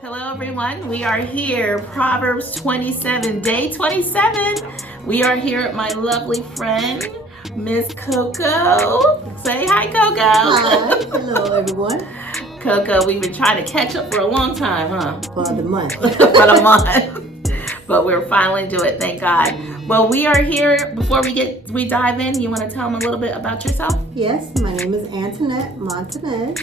Hello everyone, we are here, Proverbs 27, day 27. We are here at my lovely friend, Miss Coco. Say hi, Coco. Hi, hello everyone. Coco, we've been trying to catch up for a long time, huh? For the month. For the month. But we're finally doing it, thank God. Well, we are here. Before we dive in, you want to tell them a little bit about yourself? Yes, my name is Antoinette Montanez.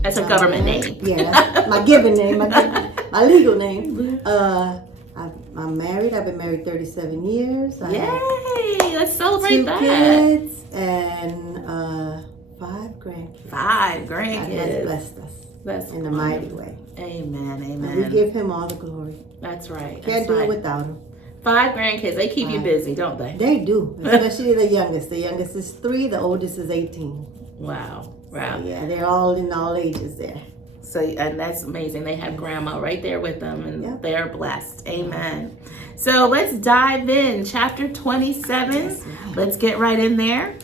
That's her government name. Yeah, my given name, my legal name. I'm married. I've been married 37 years. Yay! Let's celebrate two that. kids and 5 grandkids. 5 grandkids. God has blessed us. That's in a mighty way. Amen, amen. And we give him all the glory. That's right. Can't do it without him. 5 grandkids. They keep you busy, don't they? They do, especially the youngest. The youngest is 3. The oldest is 18. Wow. So, yeah, they're all in all ages there. So, and that's amazing. They have grandma right there with them, and they're blessed. Amen. So let's dive in. Chapter 27. Yes, let's get right in there.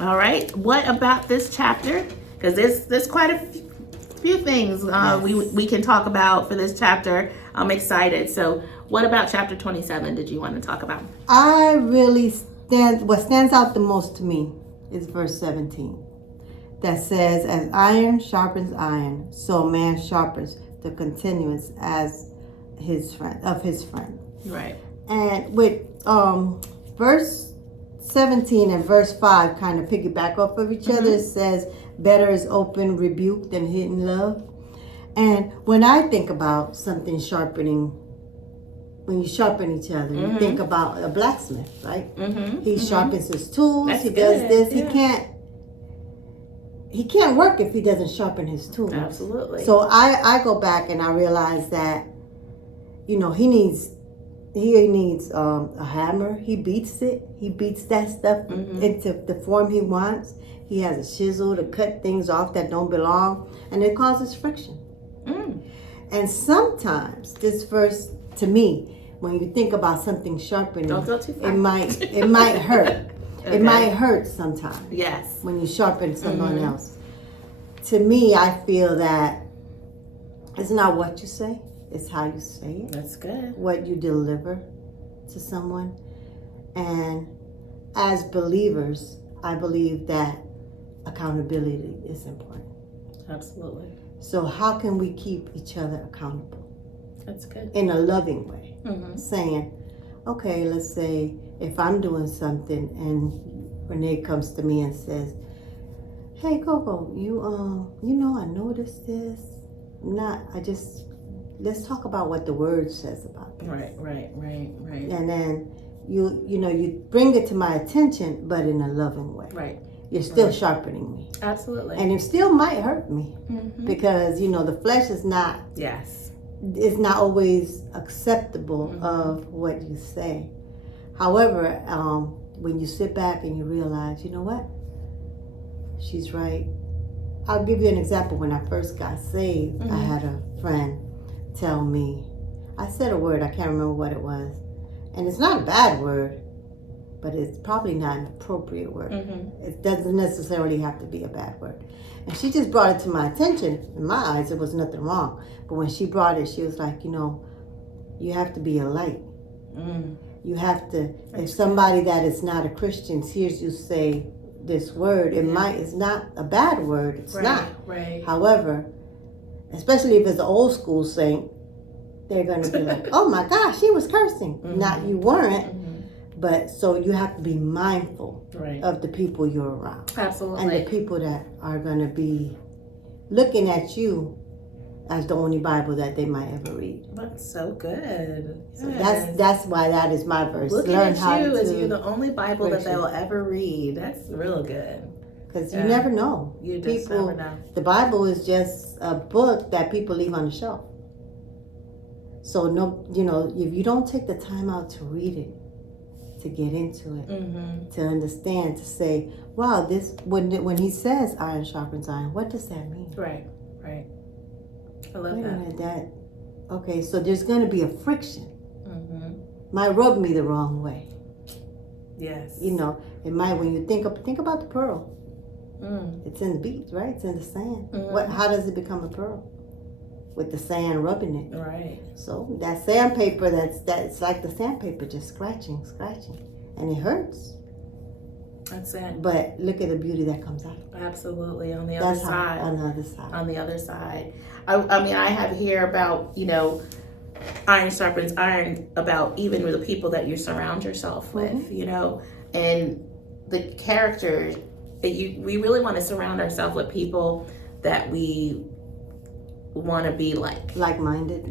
All right. What about this chapter? Because there's quite a few things we can talk about for this chapter. I'm excited. So what about chapter 27 did you want to talk about? What stands out the most to me is verse 17. That says, as iron sharpens iron, so a man sharpens the continuance as his friend. Right. And with verse 17 and verse 5 kind of piggyback off of each other. It says, better is open rebuke than hidden love. And when I think about something sharpening, when you sharpen each other, you think about a blacksmith, right? He sharpens his tools. He does this. Yeah. He can't work if he doesn't sharpen his tools. Absolutely. So I go back and I realize that, he needs a hammer. He beats it. He beats that stuff into the form he wants. He has a chisel to cut things off that don't belong, and it causes friction. And sometimes this verse, to me, when you think about something sharpening, don't go too far. it might hurt. Okay. It might hurt sometimes. Yes. When you sharpen someone else. To me, I feel that it's not what you say, it's how you say it. That's good. What you deliver to someone. And as believers, I believe that accountability is important. Absolutely. So how can we keep each other accountable? That's good. In a loving way. Saying, okay, let's say if I'm doing something and Renee comes to me and says, hey Coco, I noticed this. Let's talk about what the word says about this. Right. And then you bring it to my attention, but in a loving way. Right. You're still sharpening me. Absolutely. And it still might hurt me because, the flesh is not. Yes. It's not always acceptable of what you say. However, when you sit back and you realize, you know what? She's right. I'll give you an example. When I first got saved, I had a friend tell me, I said a word, I can't remember what it was. And it's not a bad word, but it's probably not an appropriate word. It doesn't necessarily have to be a bad word. And she just brought it to my attention. In my eyes, there was nothing wrong. But when she brought it, she was like, you have to be a light. You have to, if somebody that is not a Christian hears you say this word, it's not a bad word. It's not. Right. However, especially if it's an old school saint, they're going to be like, oh my gosh, she was cursing. Not you weren't. But so you have to be mindful of the people you're around. Absolutely. And the people that are going to be looking at you as the only Bible that they might ever read. That's so good. So that's why that is my verse. Looking at you as you're the only Bible that they'll ever read. That's real good. Because you never know. You just never know. The Bible is just a book that people leave on the shelf. So if you don't take the time out to read it, to get into it, to understand, to say, wow, this when he says iron sharpens iron, what does that mean? Right. I love that. Okay, so there's going to be a friction. Might rub me the wrong way. Yes. You know, it might, when you think about the pearl. Mm. It's in the beach, right? It's in the sand. Mm. How does it become a pearl? With the sand rubbing it. Right. So that sandpaper, that's like the sandpaper just scratching, and it hurts. That's it. But look at the beauty that comes out. Absolutely. On the other side. On the other side. On the other side. I mean, I have here about, you know, iron sharpens iron, about even with the people that you surround yourself with, you know, and the character that we really want to surround ourselves with people that we want to be like-minded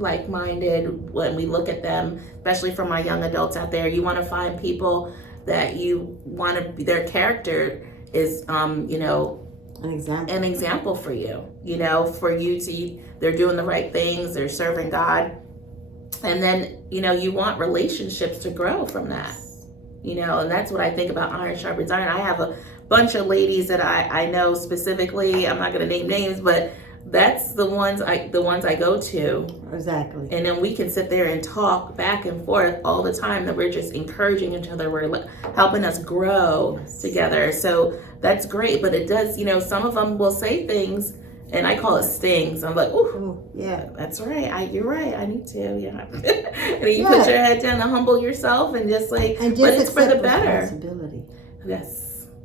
when we look at them, especially for my young adults out there. You want to find people that you want to be, their character is you know, an example for you, you know, for you to, they're doing the right things, they're serving God, and then, you know, you want relationships to grow from that, you know. And that's what I think about iron sharpens iron. I have a bunch of ladies that I know specifically. I'm not going to name names, but that's the ones I go to. Exactly. And then we can sit there and talk back and forth all the time, that we're just encouraging each other. We're helping us grow together. So that's great. But it does, you know, some of them will say things, and I call it stings. I'm like, ooh, yeah, that's right. You're right. I need to, yeah. And then you put your head down and humble yourself and just like, but it's for the better. Responsibility.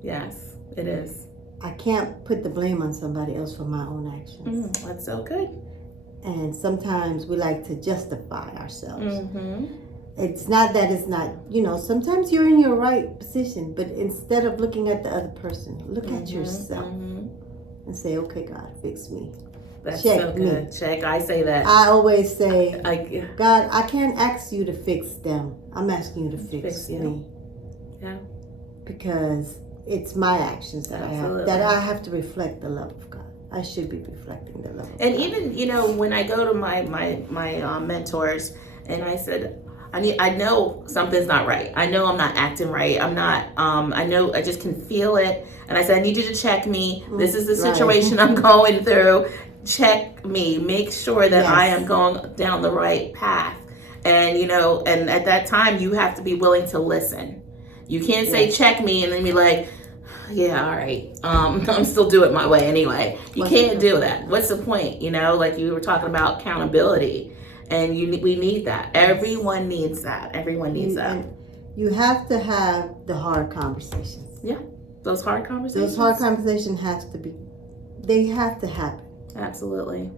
Yes, it is. I can't put the blame on somebody else for my own actions. That's so good. And sometimes we like to justify ourselves. It's not that it's not, you know, sometimes you're in your right position, but instead of looking at the other person, look at yourself and say, okay, God, fix me. That's so good. Check. I say that. I always say, God, I can't ask you to fix them. I'm asking you to fix me. Yeah. Because it's my actions that I have to reflect the love of God. I should be reflecting the love of God. And even, you know, when I go to my mentors, and I said, I know something's not right. I know I'm not acting right. I'm not, I know, I just can feel it. And I said, I need you to check me. This is the situation I'm going through. Check me. Make sure that I am going down the right path. And, you know, and at that time, you have to be willing to listen. You can't say, check me, and then be like, yeah, all right. I'm still doing it my way anyway. You can't do that. What's the point? You know, like you were talking about accountability, and we need that. Everyone needs that. Everyone needs that. And you have to have the hard conversations. Yeah, those hard conversations. Those hard conversations they have to happen. Absolutely.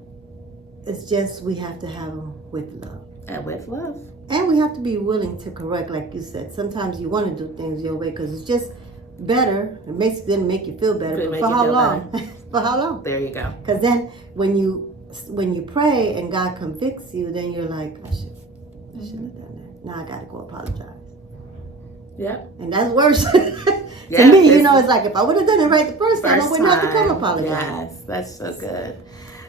It's just we have to have them with love. And with love. And we have to be willing to correct, like you said. Sometimes you want to do things your way because it's just better. It doesn't make you feel better. But for how long? For how long? There you go. Because then when you pray and God convicts you, then you're like, I shouldn't have done that. Now I got to go apologize. Yeah. And that's worse. To me, you know, it's like if I would have done it right the first time, I wouldn't have to come apologize. Yes, that's so good.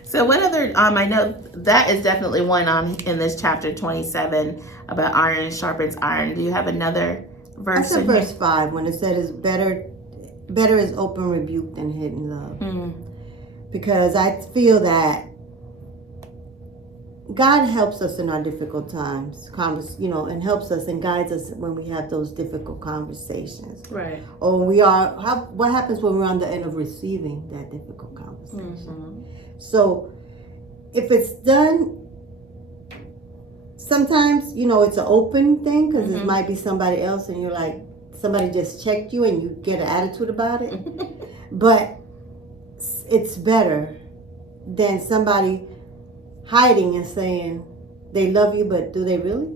So what other, I know that is definitely one in this chapter 27 about iron sharpens iron. Do you have another verse? That's in verse 5 when it says better is open rebuke than hidden love. Because I feel that God helps us in our difficult times, you know, and helps us and guides us when we have those difficult conversations. Right. Or what happens when we're on the end of receiving that difficult conversation. So if it's done, sometimes, you know, it's an open thing because it might be somebody else and you're like, somebody just checked you and you get an attitude about it. But it's better than somebody hiding and saying they love you, but do they really?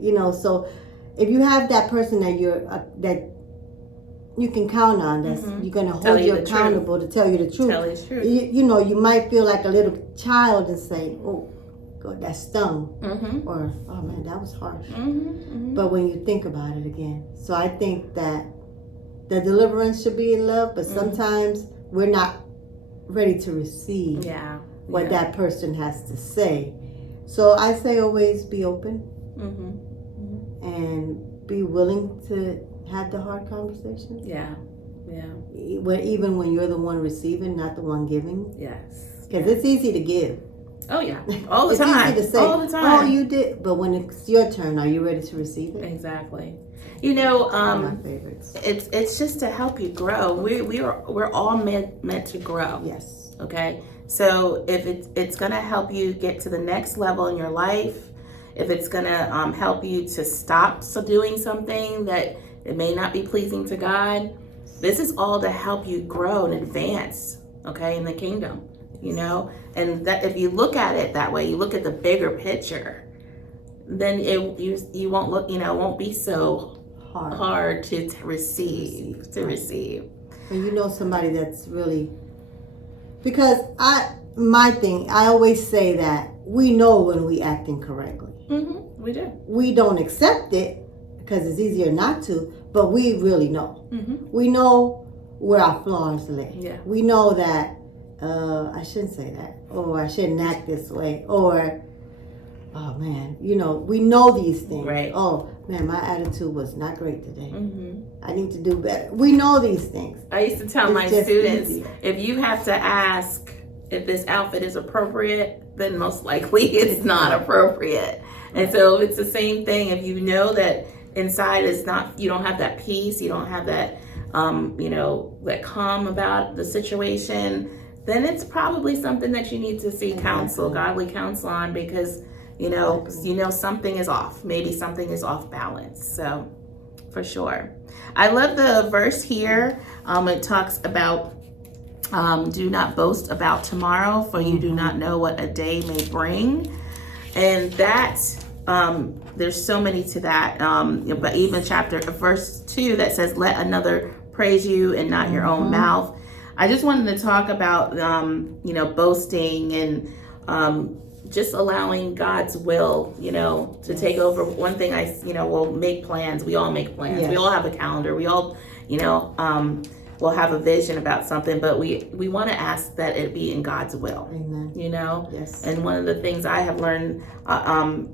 You know, so if you have that person that that you can count on, that's you're going to hold you accountable to tell you the truth. Tell you the truth. You know, you might feel like a little child and say, oh, God, that stung. Or, oh man, that was harsh. But when you think about it again. So I think that the deliverance should be in love, but sometimes we're not ready to receive what that person has to say. So I say always be open and be willing to have the hard conversations. Even when you're the one receiving, not the one giving. Yes. Because it's easy to give. Oh yeah, all the It's time. easy to say, all the time. oh, you did, but when it's your turn, are you ready to receive it? Exactly. You know, One of my favorites. it's just to help you grow. We're all meant to grow. Yes. Okay. So if it's gonna help you get to the next level in your life, if it's gonna help you to stop doing something that it may not be pleasing to God, this is all to help you grow and advance. Okay, in the kingdom. You know, and that if you look at it that way, you look at the bigger picture, then you won't look, won't be so hard to receive. And you know somebody that's really, because my thing, I always say that we know when we act incorrectly. Mm-hmm. We do. We don't accept it because it's easier not to, but we really know. Mm-hmm. We know where our flaws lay. Yeah. We know that I shouldn't say that, or I shouldn't act this way, or oh man, we know these things. Right. Oh man, my attitude was not great today. Mm-hmm. I need to do better. We know these things. I used to tell my students, if you have to ask if this outfit is appropriate, then most likely it's not appropriate. And so it's the same thing. If you know that inside is not, you don't have that peace, you don't have that, that calm about the situation, then it's probably something that you need to seek counsel, godly counsel on, because something is off. Maybe something is off balance. So for sure. I love the verse here. It talks about do not boast about tomorrow, for you do not know what a day may bring. And that there's so many to that. But even verse 2 that says, let another praise you and not your own mouth. I just wanted to talk about, boasting and just allowing God's will, to take over. One thing we'll make plans. We all make plans. Yes. We all have a calendar. We all, we'll have a vision about something, but we want to ask that it be in God's will. Amen. Yes. And one of the things I have learned,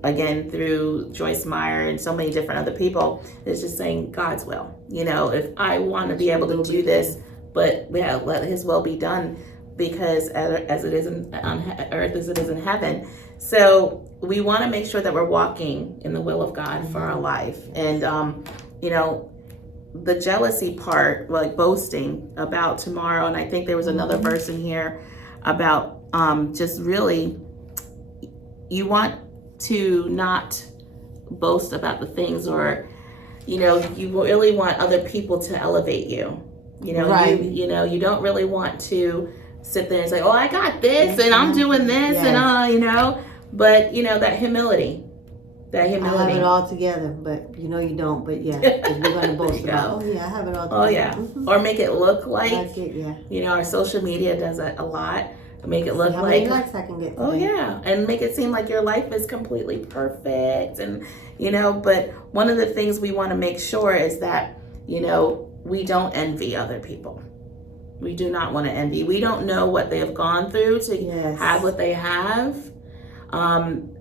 again, through Joyce Meyer and so many different other people, is just saying God's will. If I want to be able to do this, but let His will be done, because as it is on earth as it is in heaven. So we want to make sure that we're walking in the will of God for our life. And the jealousy part, like boasting about tomorrow, and I think there was another verse in here about just really, you want to not boast about the things, or you really want other people to elevate you. Right. You don't really want to sit there and say, oh, I got this and I'm doing this and but that humility. I have it all together, but you don't. But yeah, because we're going to boast about. Oh yeah, I have it all together. Oh yeah, or make it look like it, our social media does that a lot. Make it look how like many likes I can get today. Oh yeah, and make it seem like your life is completely perfect, and But one of the things we want to make sure is that we don't envy other people. We do not want to envy. We don't know what they have gone through to have what they have.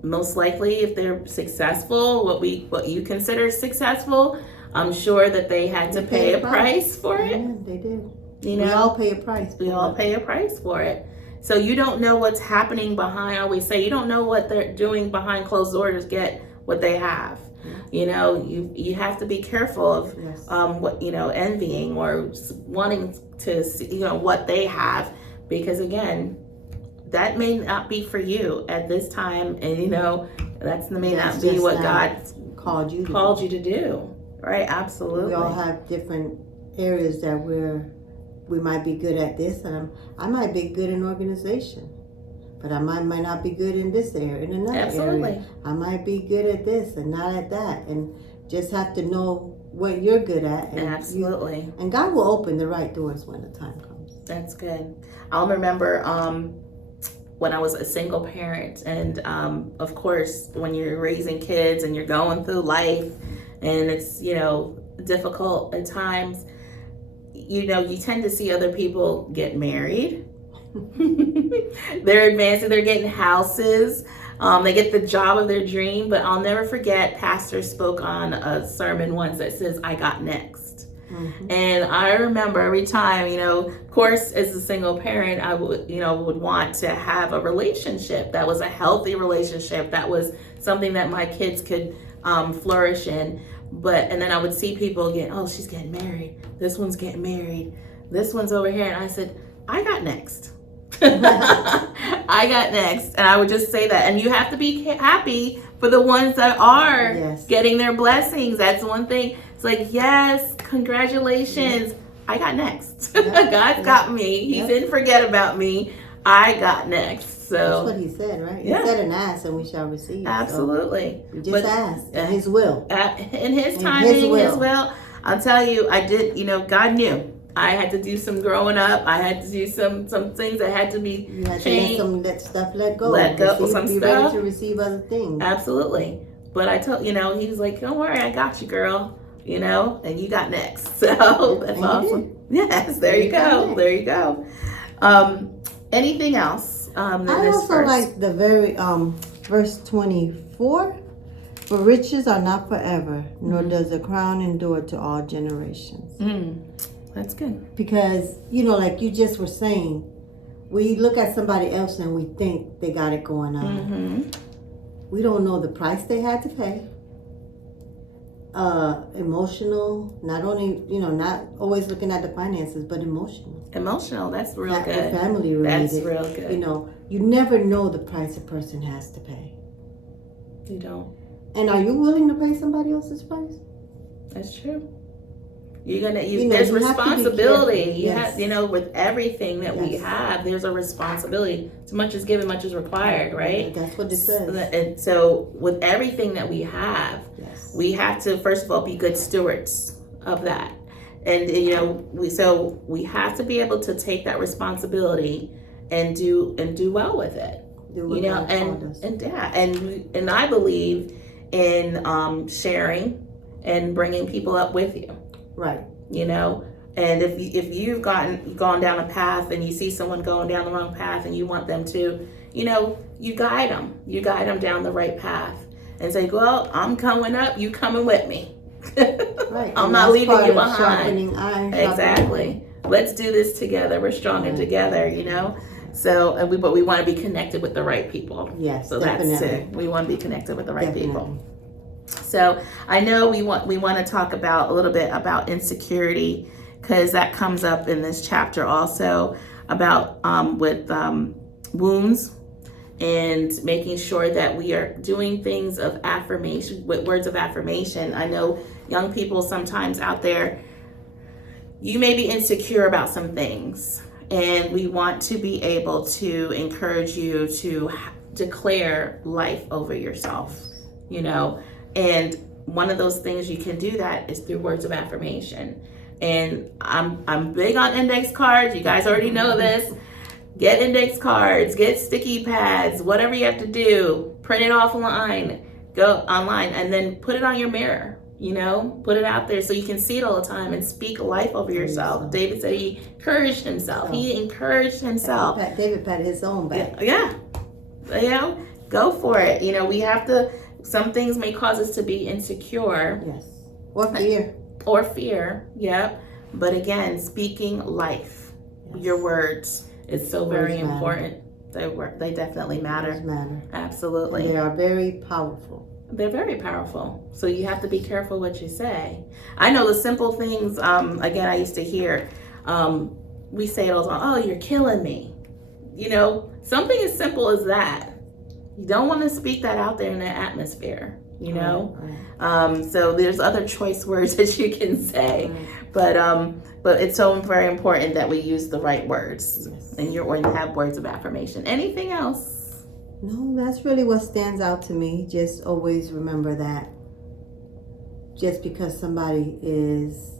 Most likely, if they're successful, what you consider successful, I'm sure that they had to pay a price for it. Yeah, they did. We all pay a price. We all pay a price for it. So you don't know what's happening behind. I always say you don't know what they're doing behind closed doors to get what they have. You have to be careful of what envying or wanting to see what they have, because again, that may not be for you at this time, and that may not be what God called you to do. Right? Absolutely. We all have different areas that we might be good at this, and I might be good in organization, but I might not be good in this area, in another area. I might be good at this and not at that, and just have to know what you're good at. And absolutely. And God will open the right doors when the time comes. That's good. I'll remember when I was a single parent, and of course, when you're raising kids and you're going through life, and it's difficult at times, you tend to see other people get married. They're advancing, they're getting houses, they get the job of their dream. But I'll never forget, pastor spoke on a sermon once that says, I got next. And I remember every time, of course, as a single parent, I would want to have a relationship that was a healthy relationship, that was something that my kids could flourish in. And then I would see people she's getting married. This one's getting married. This one's over here. And I said, I got next. I got next. And I would just say that. And you have to be happy for the ones that are getting their blessings. That's one thing. It's like, yes, congratulations. I got next. God's got me. He didn't forget about me. I got next. So that's what he said, right? He said, and ask, and we shall receive. Absolutely. So just ask. His will. In his timing, his will. I'll tell you, I did, God knew. I had to do some growing up. I had to do some things that had to be changed. You had to let some of that stuff let go. Let go of some be stuff. Be ready to receive other things. Absolutely. But I told, he was like, don't worry, I got you, girl. And you got next. So that's awesome. Yes, there you go. There you go. Anything else? I also like the very verse 24. For riches are not forever, nor does a crown endure to all generations. That's good. Because, like you just were saying, we look at somebody else and we think they got it going on. We don't know the price they had to pay. Emotional, not only, not always looking at the finances, but emotional. Emotional, that's real good. Family related. That's real good. You never know the price a person has to pay. You don't. And are you willing to pay somebody else's price? That's true. There's responsibility. With everything that we have, there's a responsibility. As much is given, much is required, right? That's what it says. And so with everything that we have, we have to, first of all, be good stewards of that. And, we have to be able to take that responsibility and do well with it. And I believe in sharing and bringing people up with you. Right. And if you've gone down a path and you see someone going down the wrong path and you want them to, you guide them. You guide them down the right path and say, well, I'm coming up, you coming with me. Right. I'm not leaving you behind. Sharpening iron. Exactly. Let's do this together. We're stronger together, So, but we want to be connected with the right people. Yes, so definitely. That's it. We want to be connected with the right people. So I know we want to talk about a little bit about insecurity, because that comes up in this chapter also about with wounds, and making sure that we are doing things of affirmation, with words of affirmation. I know young people sometimes out there, you may be insecure about some things, and we want to be able to encourage you to declare life over yourself, And one of those things you can do that is through words of affirmation. And I'm big on index cards. You guys already know this. Get index cards, get sticky pads, whatever you have to do. Print it offline, go online, and then put it on your mirror. Put it out there so you can see it all the time and speak life over yourself. David said he encouraged himself. David patted his own back. Yeah. Go for it. We have to. Some things may cause us to be insecure. Yes. Or fear. Yep. But again, speaking life, your words is so very important. They definitely matter. Words matter. Absolutely. And they are very powerful. They're very powerful. So you have to be careful what you say. I know the simple things, again, I used to hear, we say it all the time, oh, you're killing me. Something as simple as that. You don't want to speak that out there in the atmosphere, Right. So there's other choice words that you can say, right. But it's so very important that we use the right words, and you're going to have words of affirmation. Anything else? No, that's really what stands out to me. Just always remember that just because somebody is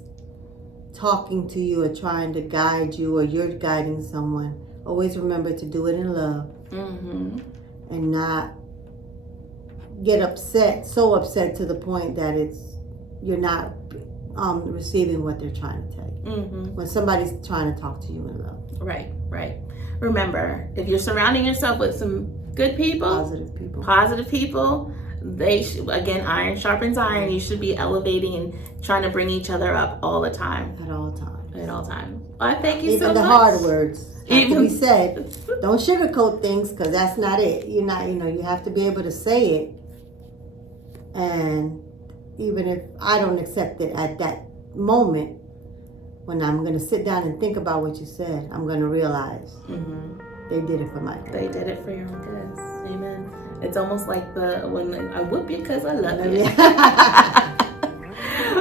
talking to you or trying to guide you, or you're guiding someone, always remember to do it in love. And not get so upset to the point that you're not receiving what they're trying to tell you. When somebody's trying to talk to you in love. Right. Remember, if you're surrounding yourself with some good people, positive people, again, iron sharpens iron. You should be elevating and trying to bring each other up all the time. At all times. At all times. Well, I thank you Even so much. Even the hard words have to be said. Don't sugarcoat things, because that's not it. You're not, you have to be able to say it. And even if I don't accept it at that moment, when I'm going to sit down and think about what you said, I'm going to realize they did it for my good. They did it for your own good. Amen. It's almost like when I whoop you because I love you.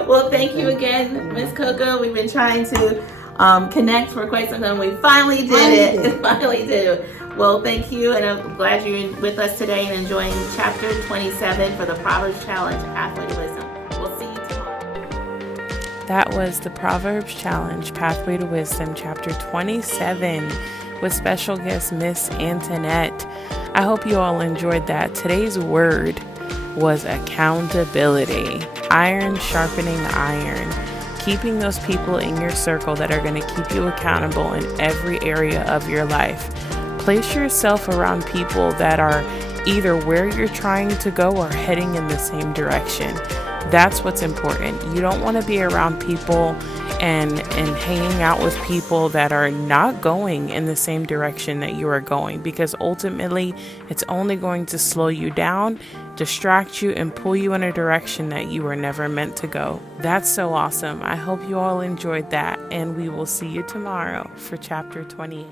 Well, thank you again, Miss Coco. We've been trying to connect for quite some time. We finally did it. Finally did it. Well, thank you, and I'm glad you're with us today and enjoying chapter 27 for the Proverbs Challenge, Pathway to Wisdom. We'll see you tomorrow. That was the Proverbs Challenge, Pathway to Wisdom, chapter 27, with special guest Miss Antoinette. I hope you all enjoyed that. Today's word was accountability. Iron sharpening iron. Keeping those people in your circle that are going to keep you accountable in every area of your life. Place yourself around people that are either where you're trying to go or heading in the same direction. That's what's important. You don't want to be around people and hanging out with people that are not going in the same direction that you are going, because ultimately it's only going to slow you down, distract you, and pull you in a direction that you were never meant to go. That's so awesome. I hope you all enjoyed that, and we will see you tomorrow for chapter 28.